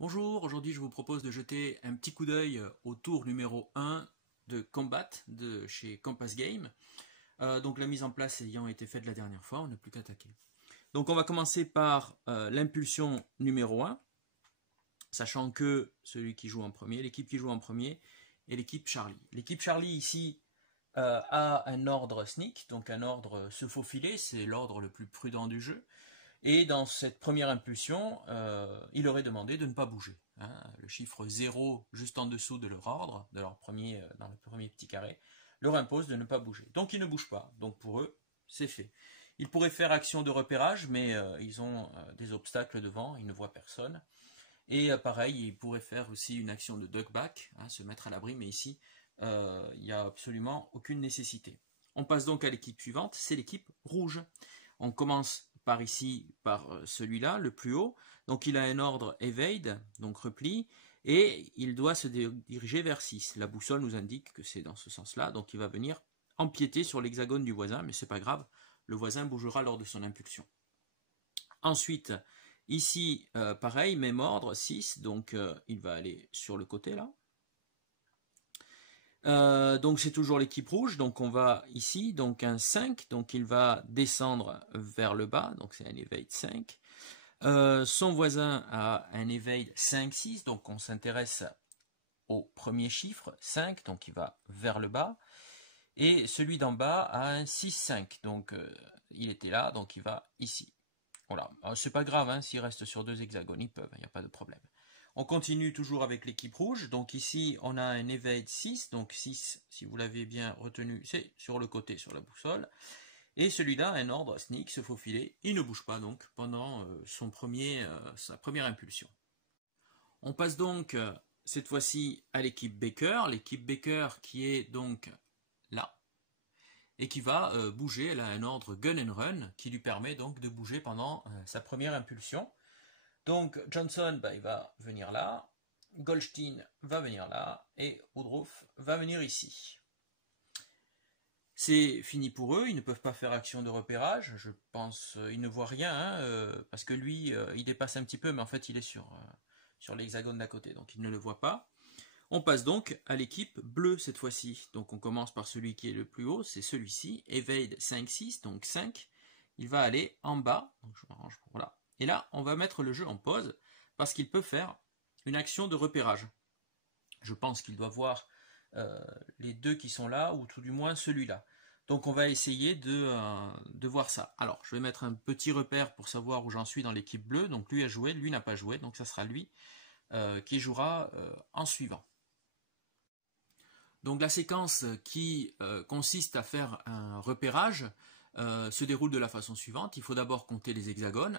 Bonjour, aujourd'hui je vous propose de jeter un petit coup d'œil au tour numéro 1 de Combat de chez Compass Game. Donc la mise en place ayant été faite la dernière fois, on n'a plus qu'à attaquer. Donc on va commencer par l'impulsion numéro 1, sachant que celui qui joue en premier, l'équipe qui joue en premier est l'équipe Charlie. L'équipe Charlie ici a un ordre sneak, donc un ordre se faufiler, c'est l'ordre le plus prudent du jeu. Et dans cette première impulsion, il aurait demandé de ne pas bouger. Le chiffre 0 juste en dessous de leur ordre, dans le premier petit carré, leur impose de ne pas bouger. Donc ils ne bougent pas. Donc pour eux, c'est fait. Ils pourraient faire action de repérage, mais ils ont des obstacles devant, ils ne voient personne. Et pareil, ils pourraient faire aussi une action de duck back, se mettre à l'abri, mais ici, il n'y a absolument aucune nécessité. On passe donc à l'équipe suivante, c'est l'équipe rouge. On commence par ici, par celui-là, le plus haut. Donc il a un ordre evade, donc repli, et il doit se diriger vers 6. La boussole nous indique que c'est dans ce sens-là, donc il va venir empiéter sur l'hexagone du voisin, mais c'est pas grave, le voisin bougera lors de son impulsion. Ensuite, ici, pareil, même ordre, 6, donc il va aller sur le côté là. Donc c'est toujours l'équipe rouge, donc on va ici, donc un 5, donc il va descendre vers le bas, donc c'est un evade 5. Son voisin a un evade 5-6, donc on s'intéresse au premier chiffre, 5, donc il va vers le bas. Et celui d'en bas a un 6-5, donc il était là, donc il va ici. Voilà, c'est pas grave, hein, s'il reste sur deux hexagones, ils peuvent, il n'y a pas de problème. On continue toujours avec l'équipe rouge, donc ici on a un evade 6, donc 6, si vous l'avez bien retenu, c'est sur le côté, sur la boussole. Et celui-là, un ordre sneak, se faufiler, il ne bouge pas donc pendant sa première impulsion. On passe donc cette fois-ci à l'équipe Baker qui est donc là, et qui va bouger. Elle a un ordre gun and run qui lui permet donc de bouger pendant sa première impulsion. Donc Johnson, il va venir là, Goldstein va venir là, et Woodruff va venir ici. C'est fini pour eux, ils ne peuvent pas faire action de repérage, je pense, ils ne voient rien, parce que lui, il dépasse un petit peu, mais en fait il est sur l'hexagone d'à côté, donc il ne le voit pas. On passe donc à l'équipe bleue cette fois-ci. Donc on commence par celui qui est le plus haut, c'est celui-ci, Evade 5-6, donc 5. Il va aller en bas, donc je m'arrange pour là. Et là, on va mettre le jeu en pause, parce qu'il peut faire une action de repérage. Je pense qu'il doit voir les deux qui sont là, ou tout du moins celui-là. Donc on va essayer de voir ça. Alors, je vais mettre un petit repère pour savoir où j'en suis dans l'équipe bleue. Donc lui a joué, lui n'a pas joué, donc ça sera lui qui jouera en suivant. Donc la séquence qui consiste à faire un repérage se déroule de la façon suivante. Il faut d'abord compter les hexagones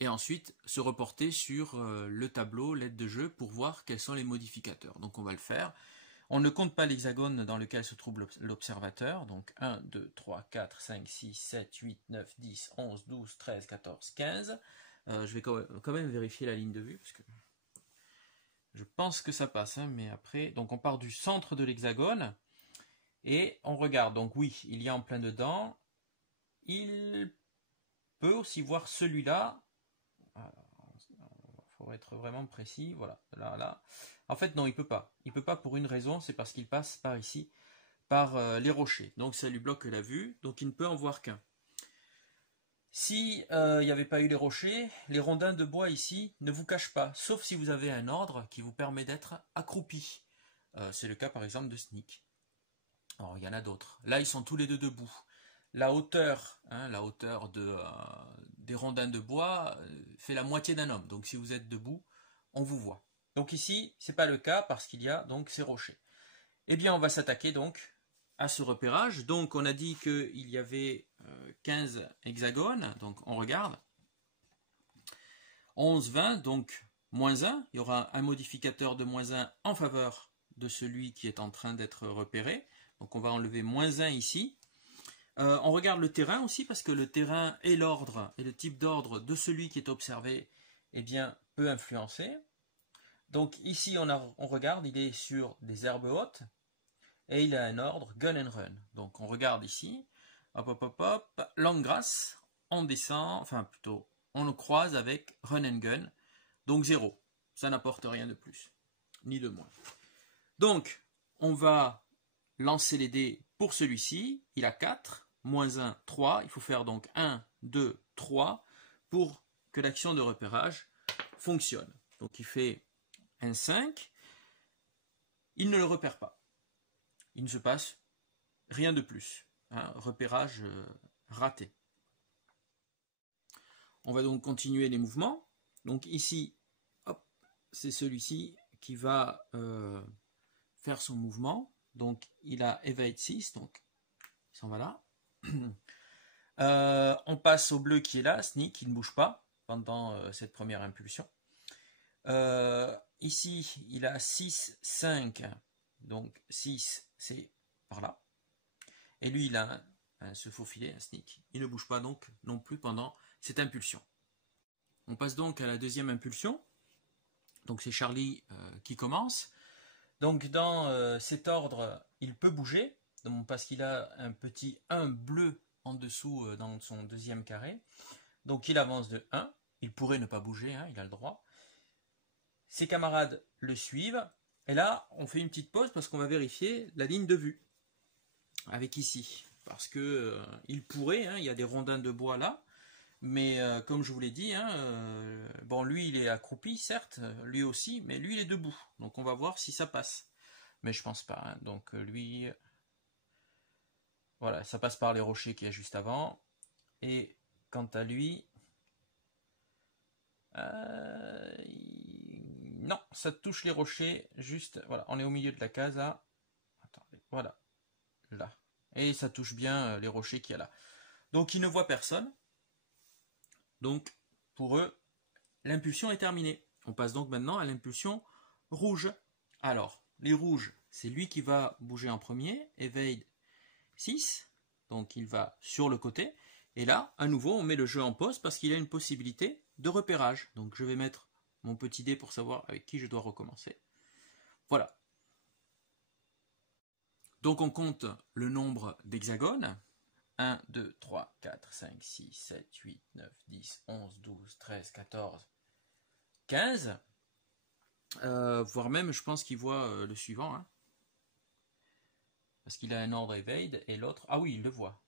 et ensuite se reporter sur le tableau, l'aide de jeu, pour voir quels sont les modificateurs. Donc on va le faire. On ne compte pas l'hexagone dans lequel se trouve l'observateur. Donc 1, 2, 3, 4, 5, 6, 7, 8, 9, 10, 11, 12, 13, 14, 15. Je vais quand même vérifier la ligne de vue parce que je pense que ça passe, hein, mais après, donc on part du centre de l'hexagone et on regarde. Donc oui, il y a en plein dedans. Il peut aussi voir celui-là. Il faut être vraiment précis. Voilà, là. En fait, non, il peut pas. Il peut pas pour une raison, c'est parce qu'il passe par ici, par les rochers. Donc ça lui bloque la vue, donc il ne peut en voir qu'un. Si il n'y avait pas eu les rochers, les rondins de bois ici ne vous cachent pas, sauf si vous avez un ordre qui vous permet d'être accroupi. C'est le cas par exemple de Sneak. Alors il y en a d'autres. Là ils sont tous les deux debout. La hauteur des rondins de bois fait la moitié d'un homme. Donc si vous êtes debout, on vous voit. Donc ici, c'est pas le cas parce qu'il y a donc ces rochers. Eh bien on va s'attaquer donc à ce repérage. Donc on a dit qu'il y avait 15 hexagones, donc on regarde. 11, 20, donc moins 1. Il y aura un modificateur de moins 1 en faveur de celui qui est en train d'être repéré. Donc on va enlever moins 1 ici. On regarde le terrain aussi, parce que le terrain et l'ordre, et le type d'ordre de celui qui est observé, eh bien, peut influencer. Donc ici on regarde, il est sur des herbes hautes. Et il a un ordre gun and run. Donc on regarde ici, hop, long grass, on descend, enfin plutôt, on le croise avec run and gun, donc 0. Ça n'apporte rien de plus, ni de moins. Donc, on va lancer les dés pour celui-ci. Il a 4, moins 1, 3. Il faut faire donc 1, 2, 3 pour que l'action de repérage fonctionne. Donc, il fait un 5. Il ne le repère pas. Il ne se passe rien de plus. Repérage raté. On va donc continuer les mouvements. Donc ici, c'est celui-ci qui va faire son mouvement. Donc il a evade 6, donc il s'en va là. On passe au bleu qui est là, sneak, il ne bouge pas pendant cette première impulsion. Ici, il a 6, 5, donc 6, c'est par là. Et lui, il a se faufiler, un sneak. Il ne bouge pas donc non plus pendant cette impulsion. On passe donc à la deuxième impulsion. Donc c'est Charlie qui commence. Donc dans cet ordre, il peut bouger, donc, parce qu'il a un petit 1 bleu en dessous dans son deuxième carré. Donc il avance de 1. Il pourrait ne pas bouger, il a le droit. Ses camarades le suivent. Et là, on fait une petite pause parce qu'on va vérifier la ligne de vue. Avec ici. Parce que il pourrait, il y a des rondins de bois là. Mais comme je vous l'ai dit, bon, lui il est accroupi, certes, lui aussi, mais lui il est debout. Donc on va voir si ça passe. Mais je pense pas. Donc lui, voilà, ça passe par les rochers qu'il y a juste avant. Et quant à lui, non, ça touche les rochers juste. Voilà, on est au milieu de la case là. Attendez, voilà, là. Et ça touche bien les rochers qu'il y a là. Donc il ne voit personne. Donc, pour eux, l'impulsion est terminée. On passe donc maintenant à l'impulsion rouge. Alors, les rouges, c'est lui qui va bouger en premier. Evade 6. Donc, il va sur le côté. Et là, à nouveau, on met le jeu en pause parce qu'il a une possibilité de repérage. Donc, je vais mettre mon petit dé pour savoir avec qui je dois recommencer. Voilà. Donc, on compte le nombre d'hexagones. 1, 2, 3, 4, 5, 6, 7, 8, 9, 10, 11, 12, 13, 14, 15. Voire même, je pense qu'il voit le suivant. Parce qu'il a un ordre evade et l'autre... Ah oui, il le voit.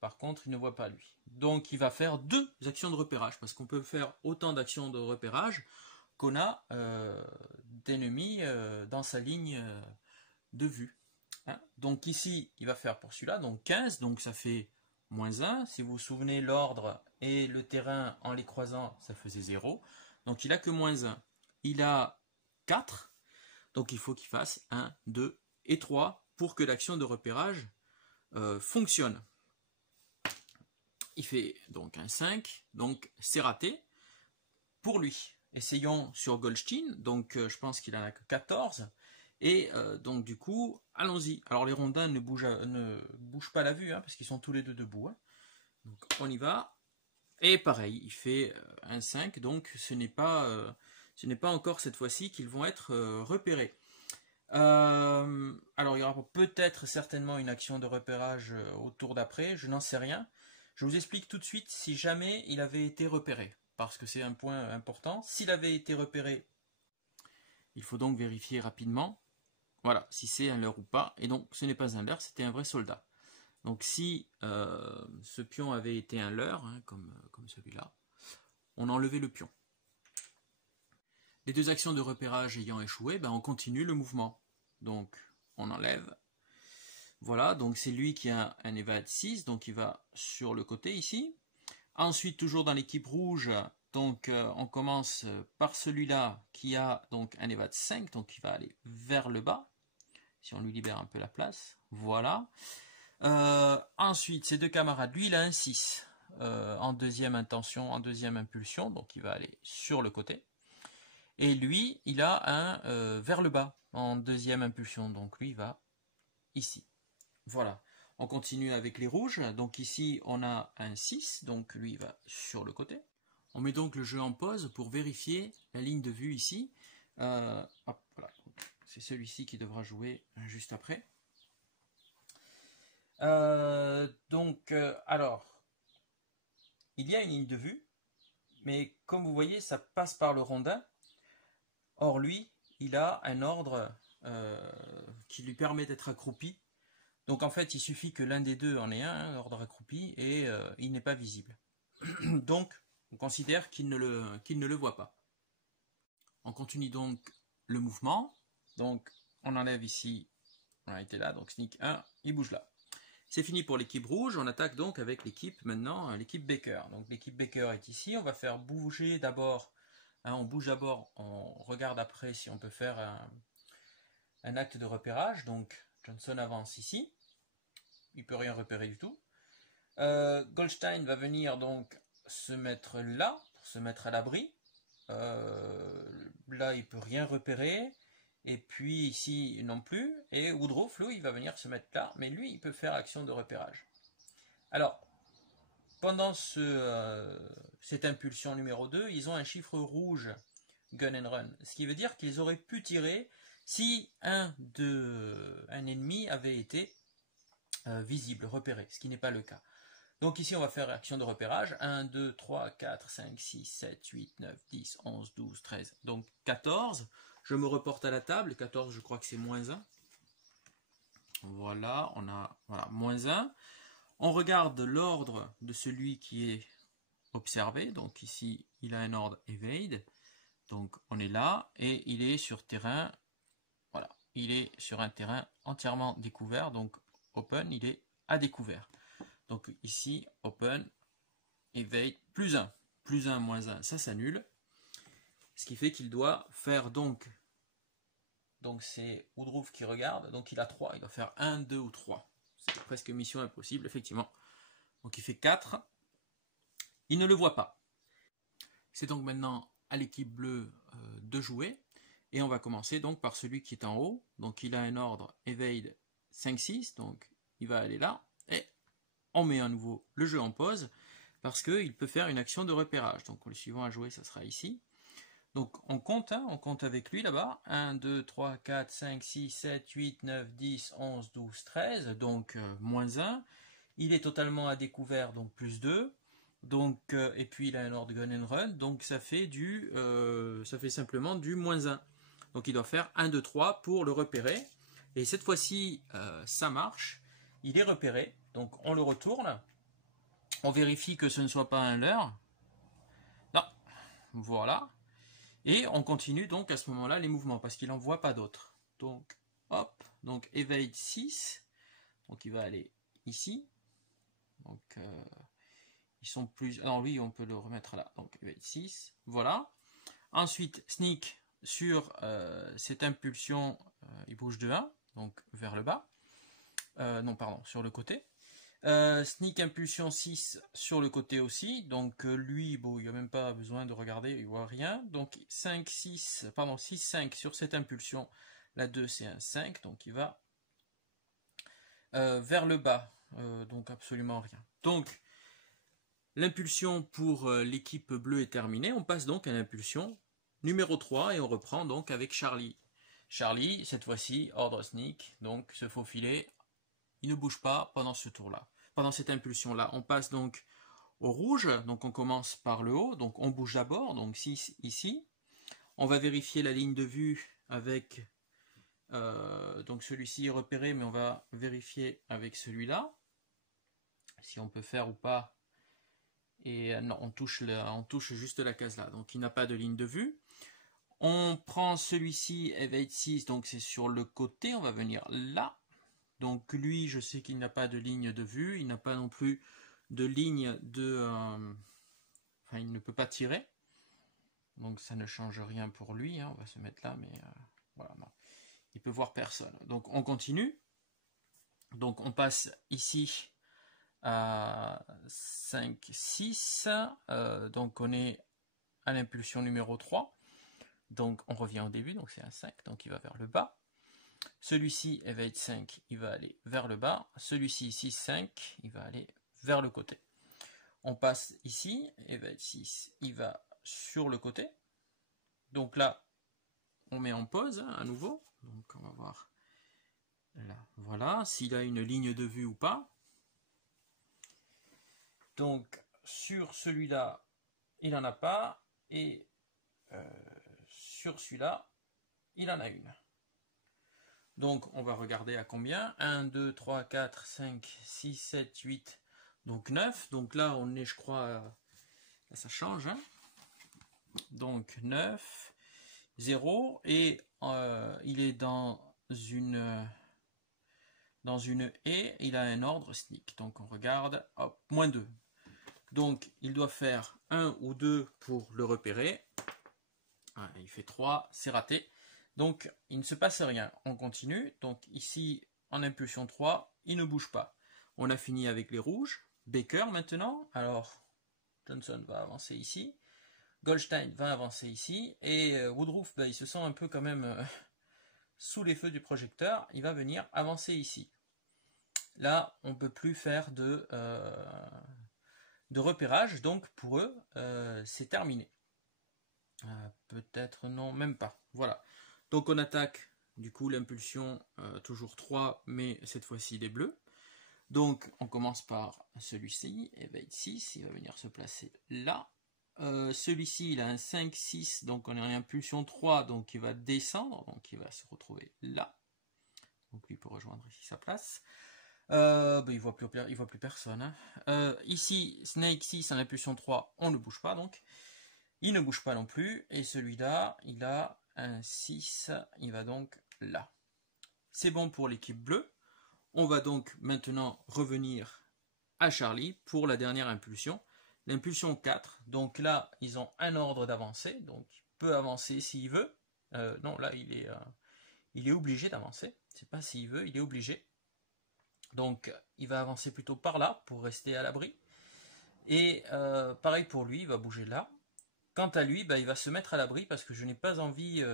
Par contre, il ne voit pas lui. Donc, il va faire 2 actions de repérage. Parce qu'on peut faire autant d'actions de repérage qu'on a d'ennemis dans sa ligne de vue. Donc ici, il va faire pour celui-là, donc 15, donc ça fait moins 1. Si vous vous souvenez, l'ordre et le terrain, en les croisant, ça faisait 0. Donc il n'a que moins 1. Il a 4, donc il faut qu'il fasse 1, 2 et 3 pour que l'action de repérage fonctionne. Il fait donc un 5, donc c'est raté pour lui. Essayons sur Goldstein, donc je pense qu'il en a que 14. Et donc du coup, allons-y. Alors les rondins ne bougent pas la vue, parce qu'ils sont tous les deux debout. Donc on y va. Et pareil, il fait un 5, donc ce n'est pas encore cette fois-ci qu'ils vont être repérés. Alors il y aura peut-être certainement une action de repérage au tour d'après, je n'en sais rien. Je vous explique tout de suite si jamais il avait été repéré, parce que c'est un point important. S'il avait été repéré, il faut donc vérifier rapidement. Voilà, si c'est un leurre ou pas. Et donc, ce n'est pas un leurre, c'était un vrai soldat. Donc, si ce pion avait été un leurre, comme celui-là, on enlevait le pion. Les 2 actions de repérage ayant échoué, on continue le mouvement. Donc, on enlève. Voilà, donc c'est lui qui a un evade 6, donc il va sur le côté ici. Ensuite, toujours dans l'équipe rouge, donc on commence par celui-là qui a donc un evade 5, donc il va aller vers le bas. Si on lui libère un peu la place, voilà. Ensuite, ses 2 camarades, lui il a un 6 en deuxième intention, en deuxième impulsion, donc il va aller sur le côté. Et lui, il a un vers le bas en deuxième impulsion, donc lui il va ici. Voilà, on continue avec les rouges, donc ici on a un 6, donc lui il va sur le côté. On met donc le jeu en pause pour vérifier la ligne de vue ici. Hop, voilà. C'est celui-ci qui devra jouer juste après. Alors, il y a une ligne de vue, mais comme vous voyez, ça passe par le rondin. Or lui, il a un ordre qui lui permet d'être accroupi. Donc en fait, il suffit que l'un des deux en ait un ordre accroupi, et il n'est pas visible. Donc, on considère qu'il ne le voit pas. On continue donc le mouvement. Donc, on enlève ici, on a été là, donc sneak 1, il bouge là. C'est fini pour l'équipe rouge, on attaque donc avec l'équipe maintenant, l'équipe Baker. Donc l'équipe Baker est ici, on va faire bouger d'abord, on bouge d'abord, on regarde après si on peut faire un acte de repérage. Donc Johnson avance ici, il ne peut rien repérer du tout. Goldstein va venir donc se mettre là, pour se mettre à l'abri. Là, il ne peut rien repérer. Et puis ici, non plus. Et Woodruff, lui, il va venir se mettre là. Mais lui, il peut faire action de repérage. Alors, pendant cette impulsion numéro 2, ils ont un chiffre rouge, gun and run. Ce qui veut dire qu'ils auraient pu tirer si un ennemi avait été visible, repéré. Ce qui n'est pas le cas. Donc ici, on va faire action de repérage. 1, 2, 3, 4, 5, 6, 7, 8, 9, 10, 11, 12, 13. Donc 14. Je me reporte à la table. 14, je crois que c'est moins 1. Voilà, on a moins 1. On regarde l'ordre de celui qui est observé. Donc ici, il a un ordre evade. Donc on est là et il est sur terrain. Voilà, il est sur un terrain entièrement découvert. Donc open, il est à découvert. Donc ici, open, evade, plus 1. Plus 1, moins 1, ça s'annule. Ce qui fait qu'il doit faire donc c'est Woodruff qui regarde, donc il a 3, il doit faire 1, 2 ou 3. C'est presque mission impossible, effectivement. Donc il fait 4. Il ne le voit pas. C'est donc maintenant à l'équipe bleue de jouer. Et on va commencer donc par celui qui est en haut. Donc il a un ordre evade 5-6, donc il va aller là. Et on met à nouveau le jeu en pause, parce qu'il peut faire une action de repérage. Donc le suivant à jouer, ça sera ici. Donc on compte avec lui là-bas. 1, 2, 3, 4, 5, 6, 7, 8, 9, 10, 11, 12, 13. Donc moins 1. Il est totalement à découvert, donc plus 2. Donc, et puis il a un ordre gun and run. Donc ça fait simplement du moins 1. Donc il doit faire 1, 2, 3 pour le repérer. Et cette fois-ci, ça marche. Il est repéré. Donc on le retourne. On vérifie que ce ne soit pas un leurre. Non. Voilà. Et on continue donc à ce moment-là les mouvements, parce qu'il n'en voit pas d'autres. Donc, hop, donc evade 6. Donc il va aller ici. Donc ils sont plus. Alors oui, on peut le remettre là. Donc evade 6. Voilà. Ensuite, sneak sur cette impulsion, il bouge de 1, donc vers le bas. Non, pardon, sur le côté. Sneak impulsion 6 sur le côté aussi, donc lui, bon, il n'a même pas besoin de regarder, il voit rien. Donc 6, 5 sur cette impulsion, la 2 c'est un 5, donc il va vers le bas, donc absolument rien. Donc l'impulsion pour l'équipe bleue est terminée, on passe donc à l'impulsion numéro 3 et on reprend donc avec Charlie. Charlie, cette fois-ci, ordre sneak, donc se faufiler, il ne bouge pas pendant ce tour-là. Pendant cette impulsion-là, on passe donc au rouge, donc on commence par le haut, donc on bouge d'abord, donc 6 ici. On va vérifier la ligne de vue avec, donc celui-ci est repéré, mais on va vérifier avec celui-là, si on peut faire ou pas. Et non, on touche juste la case là, donc il n'a pas de ligne de vue. On prend celui-ci, evade 6, donc c'est sur le côté, on va venir là. Donc lui, je sais qu'il n'a pas de ligne de vue, il n'a pas non plus de ligne de... enfin, il ne peut pas tirer. Donc ça ne change rien pour lui, hein. On va se mettre là, mais voilà, non. Il peut voir personne. Donc on continue. Donc on passe ici à 5, 6. Donc on est à l'impulsion numéro 3. Donc on revient au début, donc c'est un 5, donc il va vers le bas. Celui-ci, evade 5, il va aller vers le bas. Celui-ci, 6, 5, il va aller vers le côté. On passe ici, evade 6, il va sur le côté. Donc là, on met en pause hein, à nouveau. Donc on va voir là, voilà, s'il a une ligne de vue ou pas. Donc sur celui-là, il n'en a pas. Et sur celui-là, il en a une. Donc on va regarder à combien. 1, 2, 3, 4, 5, 6, 7, 8, donc 9. Donc là on est, je crois, là, ça change. Hein. Donc 9, 0, et il est dans une haie, il a un ordre sneak. Donc on regarde, hop, moins 2. Donc il doit faire 1 ou 2 pour le repérer. Ah, il fait 3, c'est raté. Donc il ne se passe rien. On continue. Donc ici, en impulsion 3, il ne bouge pas. On a fini avec les rouges. Baker maintenant. Alors Johnson va avancer ici. Goldstein va avancer ici. Et Woodruff, ben, il se sent un peu quand même sous les feux du projecteur. Il va venir avancer ici. Là, on ne peut plus faire de repérage. Donc pour eux, c'est terminé. Peut-être non, même pas. Voilà. Donc on attaque, du coup, l'impulsion, toujours 3, mais cette fois-ci les bleus. Donc on commence par celui-ci, evade 6, il va venir se placer là. Celui-ci, il a un 5, 6, donc on est en impulsion 3, donc il va descendre, donc il va se retrouver là. Donc lui peut rejoindre ici sa place. Ben, il voit plus personne. Hein. Ici, Snake 6 en impulsion 3, on ne bouge pas donc. Il ne bouge pas non plus, et celui-là, il a un 6, il va donc là. C'est bon pour l'équipe bleue. On va donc maintenant revenir à Charlie pour la dernière impulsion, l'impulsion 4. Donc là, ils ont un ordre d'avancée, donc il peut avancer s'il veut. Non, là, il est obligé d'avancer. C'est pas s'il veut, il est obligé. Donc, il va avancer plutôt par là pour rester à l'abri. Et pareil pour lui, il va bouger là. Quant à lui, bah, il va se mettre à l'abri parce que je n'ai pas envie.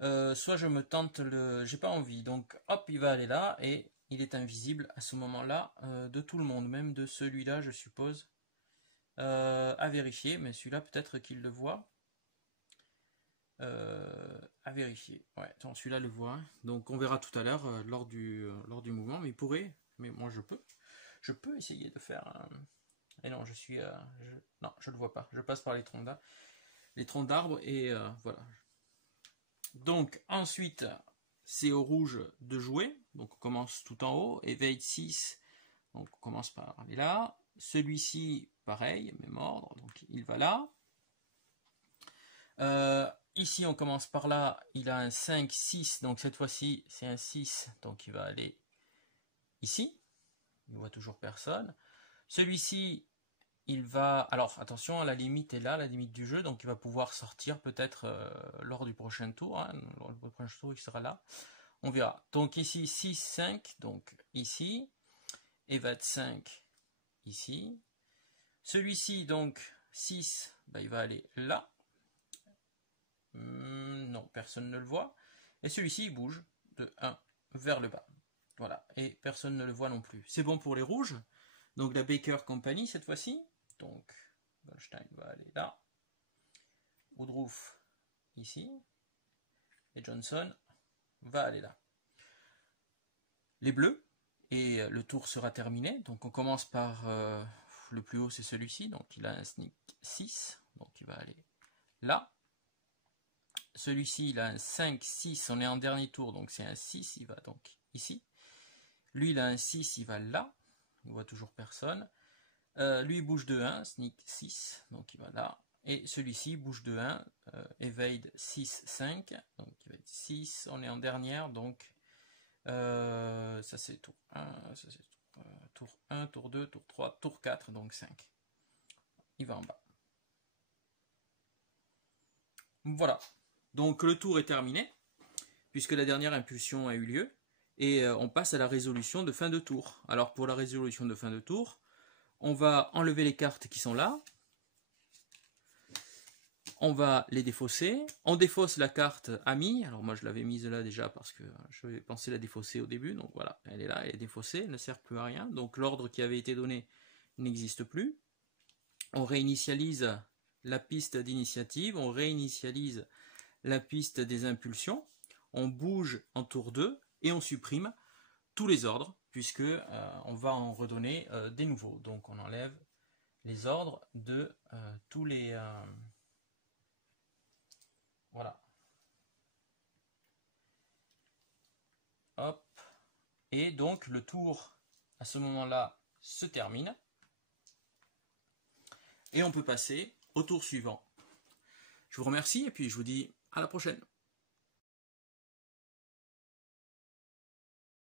Soit je me tente j'ai pas envie. Donc hop, il va aller là et il est invisible à ce moment-là de tout le monde, même de celui-là, je suppose. À vérifier, mais celui-là peut-être qu'il le voit. À vérifier. Ouais, celui-là le voit. Donc on verra tout à l'heure lors du mouvement, mais il pourrait. Mais moi je peux essayer de faire. Et non, non, je le vois pas. Je passe par les troncs d'arbres et voilà. Donc ensuite, c'est au rouge de jouer. Donc on commence tout en haut. Evade 6. Donc on commence par aller là. Celui-ci, pareil, même ordre. Donc il va là. Ici, on commence par là. Il a un 5, 6. Donc cette fois-ci, c'est un 6. Donc il va aller ici. Il ne voit toujours personne. Celui-ci, il va... Alors attention, la limite est là, la limite du jeu. Donc il va pouvoir sortir peut-être lors du prochain tour. Hein. Lors du prochain tour, il sera là. On verra. Donc ici, 6, 5. Donc ici. Evade 5. Ici. Celui-ci, donc 6, bah, il va aller là. Non, personne ne le voit. Et celui-ci, il bouge de 1 vers le bas. Voilà, et personne ne le voit non plus. C'est bon pour les rouges. Donc la Baker Company cette fois-ci. Donc Goldstein va aller là. Woodruff ici. Et Johnson va aller là. Les bleus. Et le tour sera terminé. Donc on commence par le plus haut, c'est celui-ci. Donc il a un sneak 6. Donc il va aller là. Celui-ci, il a un 5, 6, on est en dernier tour, donc c'est un 6, il va donc ici. Lui, il a un 6, il va là, il ne voit toujours personne. Lui, il bouge de 1, sneak 6, donc il va là. Et celui-ci bouge de 1, evade 6, 5, donc il va être 6, on est en dernière, donc ça c'est tour 1, ça c'est tour 1, tour 2, tour 3, tour 4, donc 5. Il va en bas. Voilà. Donc le tour est terminé, puisque la dernière impulsion a eu lieu, et on passe à la résolution de fin de tour. Alors pour la résolution de fin de tour, on va enlever les cartes qui sont là, on va les défausser, on défausse la carte amie, alors moi je l'avais mise là déjà parce que je pensais la défausser au début, donc voilà, elle est là, elle est défaussée, elle ne sert plus à rien, donc l'ordre qui avait été donné n'existe plus. On réinitialise la piste d'initiative, on réinitialise la piste des impulsions, on bouge en tour 2 et on supprime tous les ordres puisque on va en redonner des nouveaux. Donc on enlève les ordres de tous les Voilà. Hop. Et donc le tour à ce moment-là se termine. Et on peut passer au tour suivant. Je vous remercie et puis je vous dis à la prochaine.